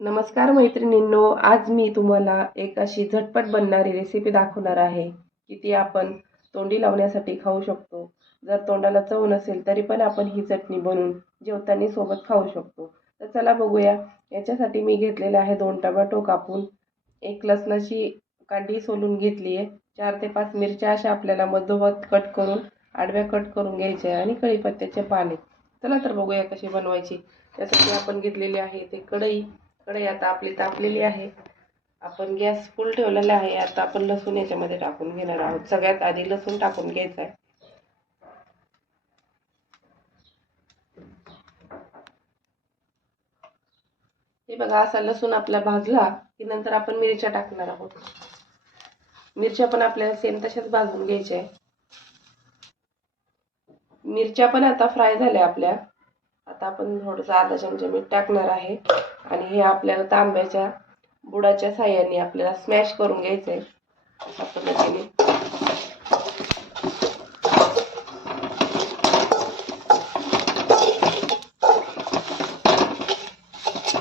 नमस्कार मैत्रिणींनो आज मी तुम्हाला एक अशी झटपट बनणारी रेसिपी दाखवणार आहे की ती आपण तोंडी लावण्यासाठी खाऊ शकतो. जर तोंडाला चव नसेल तरी पण आपण ही चटणी बनवून जेवताना सोबत खाऊ शकतो. तर चला बघूया. याच्यासाठी मी घेतलेले आहे दोन टमॅटो कापून. एक लसणाची कांडी सोलून घेतली आहे. चार ते पाच मिरच्या अशा आपल्याला मधोमध कट करून आडव्या कट करून घ्यायच्या आहे आणि कढीपत्त्याचे पाने. चला तर बघूया कशी बनवायची. त्यासाठी आपण घेतलेली आहे ते कढई. कढई आता आपली तापलेली आहे. आपण गॅस फुल ठेवलेला आहे. आता आपण लसूण याच्यामध्ये टाकून घेणार आहोत. सगळ्यात आधी लसूण टाकून घ्यायचा आहे हे बघा असा लसूण आपला भाजला की नंतर आपण मिरच्या टाकणार आहोत. मिरच्या पण आपल्याला सेम तशाच भाजून घ्यायच्या आहे मिरच्या पण आता फ्राय झाल्या आपल्या. आता आपण थोडंसं आधा चमचा मीठ टाकणार आहे. आणि हे आपल्याला तांब्याच्या बुडाच्या साह्याने आपल्याला स्मॅश करून घ्यायचं आहे अशा पद्धतीने.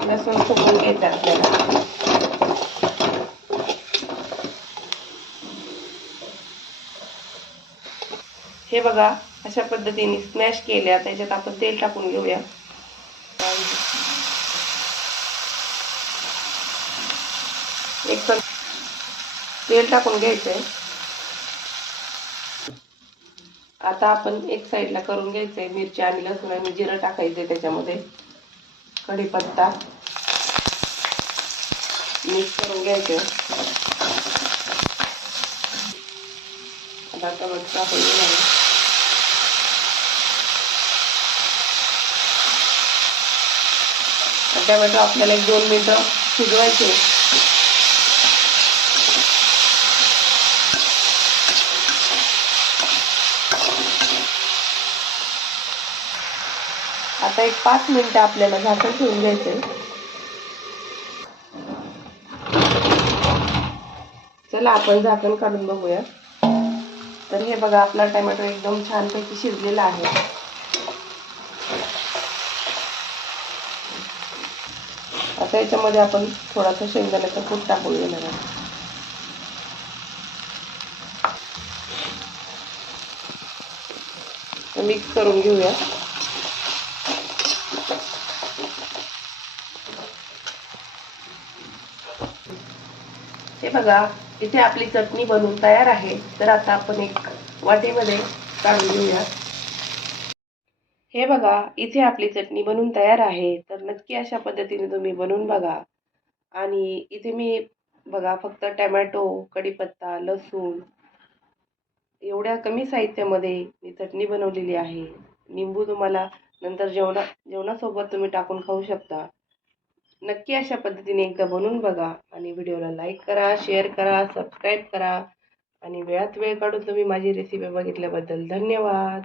लसूण फुगून घ्यायचं आपल्याला. हे बघा अशा पद्धतीने स्मॅश केल्या. त्याच्यात आपण तेल टाकून घेऊया. एक चम तेल टाकून घ्यायचंय. आता आपण एक साईडला करून घ्यायचंय. मिरची आणि लसूण आणि जिरं टाकायचंय त्याच्यामध्ये. कढीपत्ता मिक्स करून घ्यायचं. आता टमाट टाकून टमॅटो आपल्याला एक दोन मिनटं शिजवायचे. आता एक पाच मिनिटं आपल्याला झाकण ठेवून घ्यायचे चला आपण झाकण काढून बघूया. तर हे बघा आपला टमॅटो एकदम छानपैकी शिजलेला आहे. आता याच्यामध्ये आपण थोडासा शेंगदाण्याचा कूट टाकून घेणार आहोत. मिक्स करून घेऊया. हे बघा इथे आपली चटणी बनवून तयार आहे. तर आता आपण एक वाटीमध्ये काढून घेऊया. हे बघा इथे आपली चटणी बनवून तयार आहे तर नक्की अशा पद्धतीने तुम्ही बनवून बघा. आणि इथे मी बघा फक्त टमॅटो कढीपत्ता लसूण एवढ्या कमी साहित्यामध्ये मी चटणी बनवलेली आहे. निंबू तुम्हाला नंतर जेवणा जेवणासोबत तुम्ही टाकून खाऊ शकता. नक्की अशा पद्धतीने एकदा बनवून बघा आणि व्हिडिओला लाईक करा शेअर करा सबस्क्राईब करा. आणि वेळात वेळ काढून तुम्ही माझी रेसिपी बघितल्याबद्दल धन्यवाद.